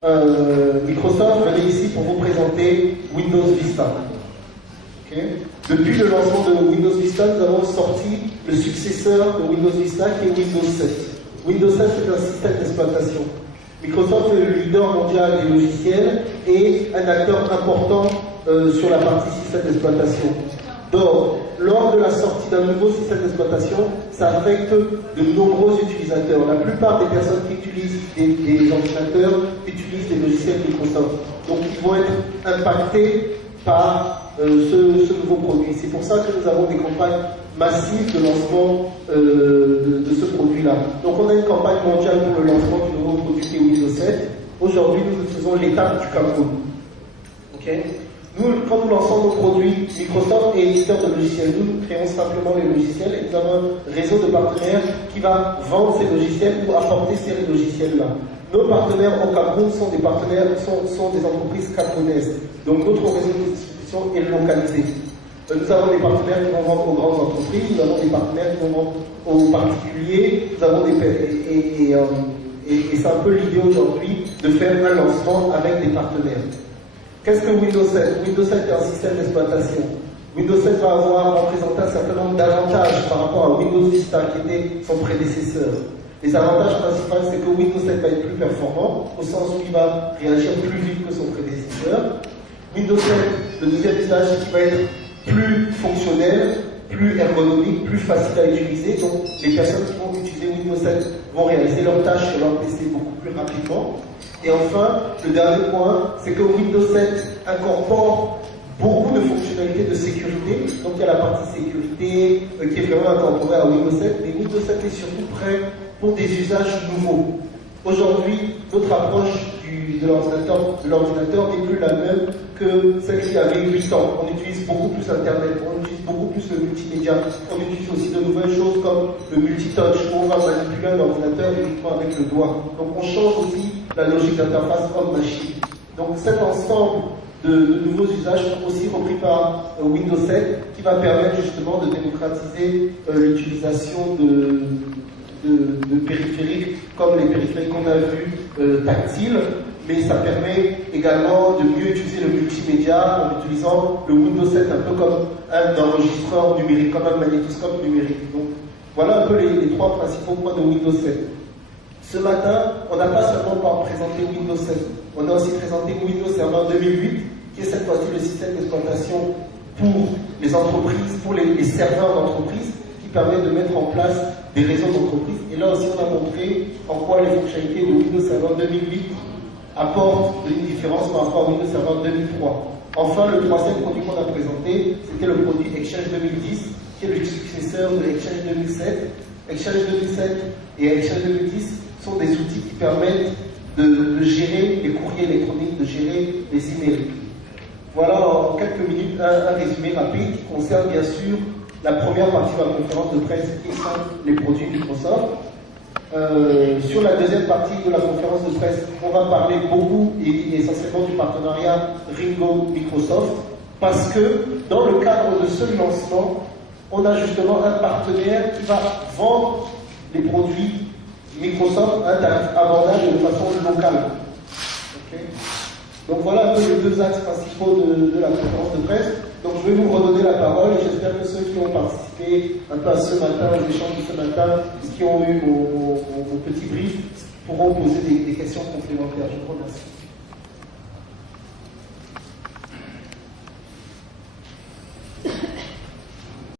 Microsoft venait ici pour vous présenter Windows Vista. Okay. Depuis le lancement de Windows Vista, nous avons sorti le successeur de Windows Vista qui est Windows 7. Windows 7 c'est un système d'exploitation. Microsoft est le leader mondial des logiciels et un acteur important sur la partie système d'exploitation. Donc, lors de la sortie d'un nouveau système d'exploitation, ça affecte de nombreux utilisateurs. La plupart des personnes qui utilisent des ordinateurs utilisent des logiciels Microsoft. Donc, ils vont être impactés par ce nouveau produit. C'est pour ça que nous avons des campagnes massives de lancement de ce produit-là. Donc, on a une campagne mondiale pour le lancement du nouveau produit qui est Windows 7. Aujourd'hui, nous faisons l'étape du Cameroun. Okay. Nous, quand nous lançons nos produits, Microsoft est éditeur de logiciels. Nous créons simplement les logiciels et nous avons un réseau de partenaires qui va vendre ces logiciels ou apporter ces logiciels-là. Nos partenaires au Cameroun sont des partenaires, sont des entreprises camerounaises. Donc notre réseau de distribution est localisé. Nous avons des partenaires qui vont vendre aux grandes entreprises, nous avons des partenaires qui vont vendre aux particuliers, nous avons et c'est un peu l'idée aujourd'hui de faire un lancement avec des partenaires. Qu'est-ce que Windows 7? Windows 7 est un système d'exploitation. Windows 7 va représenter un certain nombre d'avantages par rapport à Windows Vista qui était son prédécesseur. Les avantages principaux, c'est que Windows 7 va être plus performant, au sens où il va réagir plus vite que son prédécesseur. Windows 7, le deuxième usage, qui va être plus fonctionnel, plus ergonomique, plus facile à utiliser. Donc les personnes qui vont utiliser Windows 7 vont réaliser leurs tâches sur leur PC beaucoup plus rapidement. Et enfin, le dernier point, c'est que Windows 7 incorpore beaucoup de fonctionnalités de sécurité. Donc il y a la partie sécurité qui est vraiment incorporée à Windows 7, mais Windows 7 est surtout prêt pour des usages nouveaux. Aujourd'hui, notre approche de l'ordinateur n'est plus la même que celle qu'il y avait 8 ans. On utilise beaucoup plus Internet, on utilise beaucoup plus le multimédia, on utilise aussi de nouvelles choses comme le multitouch, où on va manipuler un ordinateur uniquement avec le doigt. Donc on change aussi la logique d'interface homme-machine. Donc cet ensemble de nouveaux usages sont aussi repris par Windows 7 qui va permettre justement de démocratiser l'utilisation de périphériques comme les périphériques qu'on a vus tactiles, mais ça permet également de mieux utiliser le multimédia en utilisant le Windows 7 un peu comme un enregistreur numérique, comme un magnétoscope numérique. Donc voilà un peu les trois principaux points de Windows 7. Ce matin, on n'a pas seulement présenté Windows 7, on a aussi présenté Windows Server 2008, qui est cette fois-ci le système d'exploitation pour les entreprises, pour les serveurs d'entreprise, qui permet de mettre en place des réseaux d'entreprise. Et là aussi, on a montré en quoi les fonctionnalités de Windows Server 2008 apportent une différence par rapport à Windows Server 2003. Enfin, le troisième produit qu'on a présenté, c'était le produit Exchange 2010, qui est le successeur de Exchange 2007. Exchange 2007 et Exchange 2010 sont des outils qui permettent de gérer les courriers électroniques, de gérer les emails. Voilà en quelques minutes un résumé rapide qui concerne bien sûr la première partie de la conférence de presse qui sont les produits Microsoft. Sur la deuxième partie de la conférence de presse, on va parler beaucoup et essentiellement du partenariat Ringo-Microsoft parce que dans le cadre de ce lancement, on a justement un partenaire qui va vendre les produits Microsoft à un tarif abordable de façon locale. Okay. Donc voilà un peu les deux axes principaux de la conférence de presse. Donc je vais vous redonner la parole et j'espère que ceux qui ont participé un peu à ce matin, aux échanges de ce matin, qui ont eu mon petit brief, pourront poser des questions complémentaires. Je vous remercie.